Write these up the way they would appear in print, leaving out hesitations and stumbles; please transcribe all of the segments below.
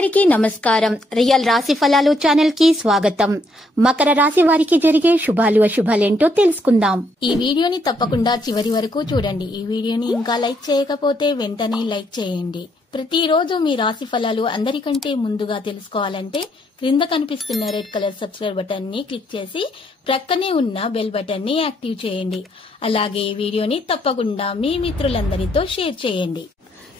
అందరికీ నమస్కారం. రియల్ రాశి ఫలాలు ఛానల్ కి స్వాగతం. మకర రాశి వారికి జరిగే శుభాలు అశుభాలేంటో తెలుసుకుందాం. ఈ వీడియోని తప్పకుండా చివరి వరకు చూడండి. ఈ వీడియోని ఇంకా లైక్ చేయకపోతే వెంటనే లైక్ చేయండి. ప్రతిరోజు మీ రాశి ఫలాలు అందరికంటే ముందుగా తెలుసుకోవాలంటే క్రింద కనిపిస్తున్న రెడ్ కలర్ సబ్స్క్రైబ్ బటన్ ని క్లిక్ చేసి ప్రక్కనే ఉన్న బెల్ బటన్ ని యాక్టివ్ చేయండి. అలాగే ఈ వీడియోని తప్పకుండా మీ మిత్రులందరితో షేర్ చేయండి.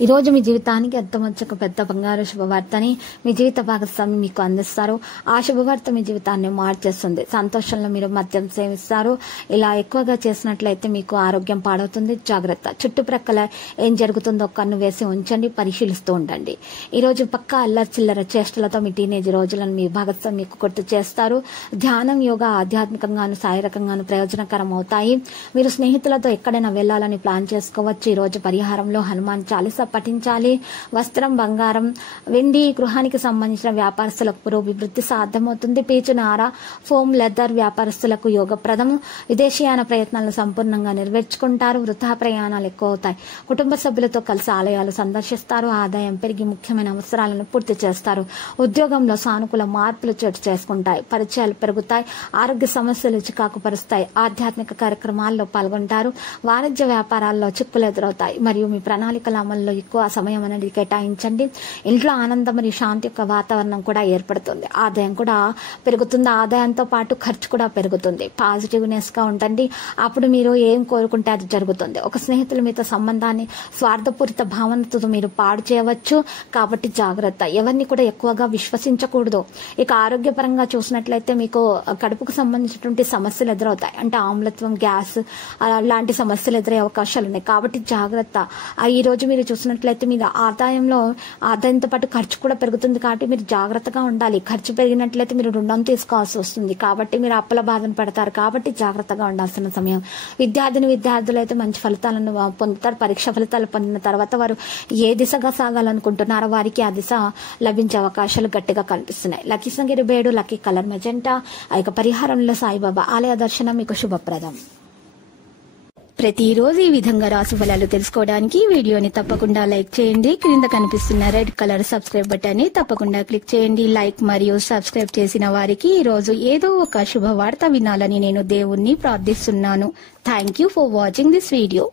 ఈ రోజు మీ జీవితానికి అర్థమొచ్చక పెద్ద బంగారు శుభవార్తని మీ జీవిత భాగస్వామి మీకు అందిస్తారు. ఆ శుభవార్త మీ జీవితాన్ని మార్చేస్తుంది. సంతోషంలో మీరు మద్యం సేవిస్తారు. ఇలా ఎక్కువగా చేసినట్లయితే మీకు ఆరోగ్యం పాడవుతుంది. జాగ్రత్త. చుట్టుప్రక్కల ఏం జరుగుతుందో కన్ను వేసి ఉంచండి, పరిశీలిస్తూ ఉండండి. ఈ రోజు పక్కా అల్లరి చిల్లర చేష్టలతో మీ టీనేజ్ రోజులను మీ భాగస్వామి మీకు గుర్తు చేస్తారు. ధ్యానం, యోగా ఆధ్యాత్మికంగాను శారీరకంగాను ప్రయోజనకరం అవుతాయి. మీరు స్నేహితులతో ఎక్కడైనా వెళ్లాలని ప్లాన్ చేసుకోవచ్చు. ఈ రోజు పరిహారంలో హనుమాన్ చాలీసా పఠించాలి. వస్త్రం, బంగారం, వెండి, గృహానికి సంబంధించిన వ్యాపారస్తులకు పురోభివృద్ధి సాధ్యమవుతుంది. పీచు నార, ఫోమ్, లెదర్ వ్యాపారస్తులకు యోగప్రదము. విదేశీయాన ప్రయత్నాలను సంపూర్ణంగా నెరవేర్చుకుంటారు. వృథా ప్రయాణాలు ఎక్కువ అవుతాయి. కుటుంబ సభ్యులతో కలిసి ఆలయాలు సందర్శిస్తారు. ఆదాయం పెరిగి ముఖ్యమైన అవసరాలను పూర్తి చేస్తారు. ఉద్యోగంలో సానుకూల మార్పులు చోటు చేసుకుంటాయి. పరిచయాలు పెరుగుతాయి. ఆరోగ్య సమస్యలు చికాకు పరుస్తాయి. ఆధ్యాత్మిక కార్యక్రమాల్లో పాల్గొంటారు. వాణిజ్య వ్యాపారాల్లో చిక్కులు ఎదురవుతాయి. మరియు మీ ప్రణాళికల అమల్లో ఎక్కువ సమయం అనేది కేటాయించండి. ఇంట్లో ఆనందం మరియు శాంతి యొక్క వాతావరణం కూడా ఏర్పడుతుంది. ఆదాయం కూడా పెరుగుతుంది. ఆదాయంతో పాటు ఖర్చు కూడా పెరుగుతుంది. పాజిటివ్నెస్ గా ఉండండి. అప్పుడు మీరు ఏం కోరుకుంటే అది జరుగుతుంది. ఒక స్నేహితులు మీతో సంబంధాన్ని స్వార్థపూరిత భావనతో మీరు పాడు చేయవచ్చు. కాబట్టి జాగ్రత్త. ఎవరిని కూడా ఎక్కువగా విశ్వసించకూడదు. ఇక ఆరోగ్యపరంగా చూసినట్లయితే మీకు కడుపుకు సంబంధించినటువంటి సమస్యలు ఎదురవుతాయి. అంటే ఆమ్లత్వం, గ్యాస్ అలాంటి సమస్యలు ఎదురయ్యే అవకాశాలు ఉన్నాయి. కాబట్టి జాగ్రత్త. ఈ రోజు మీరు చూసినట్లయితే మీ ఆదాయంతో పాటు ఖర్చు కూడా పెరుగుతుంది. కాబట్టి మీరు జాగ్రత్తగా ఉండాలి. ఖర్చు పెరిగినట్లయితే మీరు రుణం తీసుకోవాల్సి వస్తుంది. కాబట్టి మీరు అప్పుల బాధను పడతారు. కాబట్టి జాగ్రత్తగా ఉండాల్సిన సమయం. విద్యార్థులు అయితే మంచి ఫలితాలను పొందుతారు. పరీక్ష ఫలితాలు పొందిన తర్వాత వారు ఏ దిశగా సాగాలనుకుంటున్నారో వారికి ఆ దిశ లభించే అవకాశాలు గట్టిగా కనిపిస్తున్నాయి. లక్కీ సంఖ్య 27, లక్కీ కలర్ మెజెంటా. ఆ యొక్క పరిహారంలో సాయిబాబా ఆలయ దర్శనం మీకు శుభప్రదం. ప్రతిరోజు ఈ విధంగా రాశి ఫలాలు తెలుసుకోవడానికి వీడియోని తప్పకుండా లైక్ చేయండి. క్రింద కనిపిస్తున్న రెడ్ కలర్ సబ్స్క్రైబ్ బటన్ ని తప్పకుండా క్లిక్ చేయండి. లైక్ మరియు సబ్స్క్రైబ్ చేసిన వారికి ఈ రోజు ఏదో ఒక శుభవార్త వినాలని నేను దేవుణ్ణి ప్రార్థిస్తున్నాను. Thank you for watching this video.